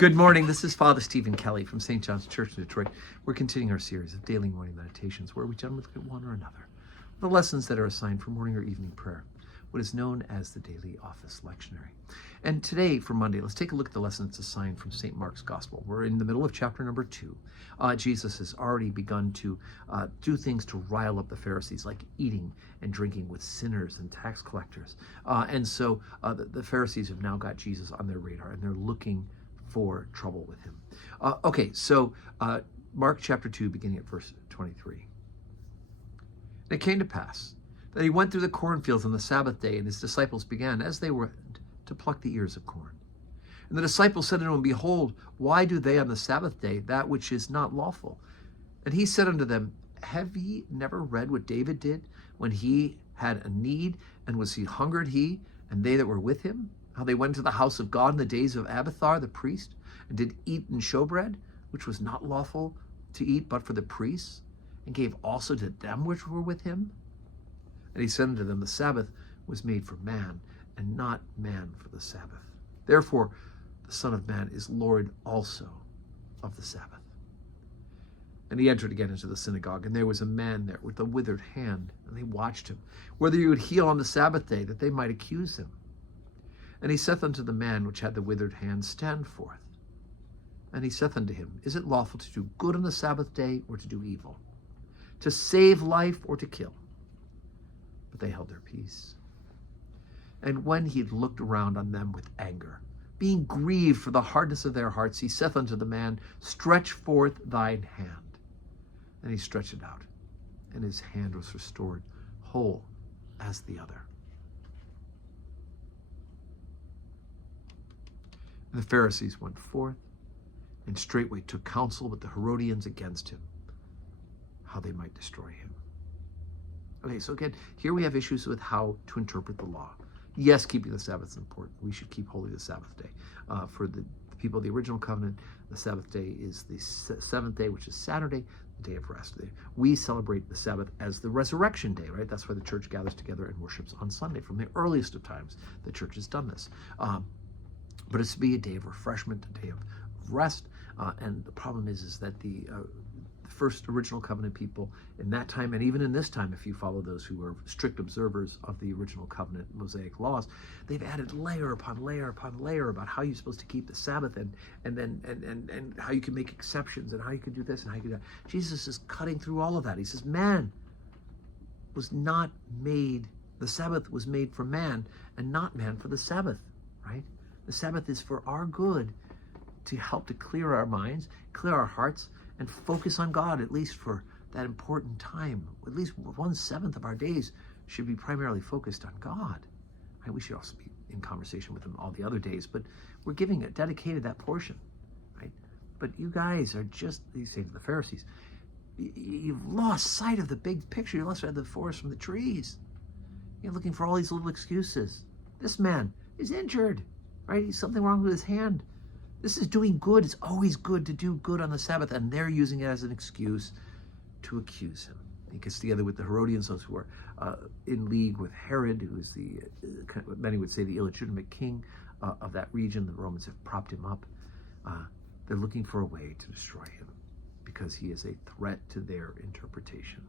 Good morning. This is Father Stephen Kelly from St. John's Church in Detroit. We're continuing our series of daily morning meditations where we generally look at one or another of the lessons that are assigned for morning or evening prayer, what is known as the daily office lectionary. And today, for Monday, let's take a look at the lesson that's assigned from St. Mark's Gospel. We're in the middle of chapter number 2. Jesus has already begun to do things to rile up the Pharisees, like eating and drinking with sinners and tax collectors. And so the Pharisees have now got Jesus on their radar, and they're looking for trouble with him. Mark chapter 2, beginning at verse 23. And it came to pass that he went through the cornfields on the Sabbath day, and his disciples began, as they were, to pluck the ears of corn. And the disciples said unto him, Behold, why do they on the Sabbath day that which is not lawful? And he said unto them, Have ye never read what David did when he had a need, and was he hungered, he and they that were with him? How they went to the house of God in the days of Abiathar the priest, and did eat and showbread, which was not lawful to eat but for the priests, and gave also to them which were with him? And he said unto them, The Sabbath was made for man, and not man for the Sabbath. Therefore the Son of Man is Lord also of the Sabbath. And he entered again into the synagogue, and there was a man there with a withered hand, and they watched him, whether he would heal on the Sabbath day, that they might accuse him. And he saith unto the man which had the withered hand, Stand forth. And he saith unto him, Is it lawful to do good on the Sabbath day, or to do evil? To save life, or to kill? But they held their peace. And when he had looked around on them with anger, being grieved for the hardness of their hearts, he saith unto the man, Stretch forth thine hand. And he stretched it out, and his hand was restored, whole as the other. And the Pharisees went forth, and straightway took counsel with the Herodians against him, how they might destroy him. Okay, so again, here we have issues with how to interpret the law. Yes, keeping the Sabbath is important. We should keep holy the Sabbath day. For the people of the original covenant, the Sabbath day is the seventh day, which is Saturday, the day of rest. We celebrate the Sabbath as the resurrection day, right? That's why the church gathers together and worships on Sunday. From the earliest of times, the church has done this. But it's to be a day of refreshment, a day of rest. And the problem is that the first original covenant people in that time, and even in this time, if you follow those who are strict observers of the original covenant Mosaic laws, they've added layer upon layer upon layer about how you're supposed to keep the Sabbath, and how you can make exceptions, and how you can do this and how you can do that. Jesus is cutting through all of that. He says, man was not made, the Sabbath was made for man, and not man for the Sabbath, right? The Sabbath is for our good, to help to clear our minds, clear our hearts, and focus on God, at least for that important time. At least 1/7 of our days should be primarily focused on God. Right? We should also be in conversation with him all the other days, but we're giving it, dedicated that portion, right? But you guys are just, you say to the Pharisees, you've lost sight of the big picture. You lost sight of the forest from the trees. You're looking for all these little excuses. This man is injured, right? He's something wrong with his hand. This is doing good. It's always good to do good on the Sabbath, and they're using it as an excuse to accuse him. He gets together with the Herodians, those who are in league with Herod, who is the, many would say, the illegitimate king of that region. The Romans have propped him up. They're looking for a way to destroy him because he is a threat to their interpretation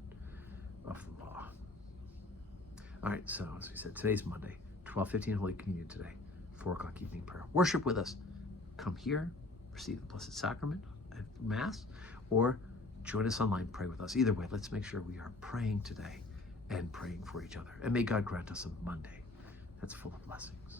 of the law. All right, so as we said, today's Monday, 12:15 Holy Communion today, 4 o'clock evening prayer. Worship with us. Come here, receive the Blessed Sacrament at Mass, or join us online, pray with us. Either way, let's make sure we are praying today and praying for each other. And may God grant us a Monday that's full of blessings.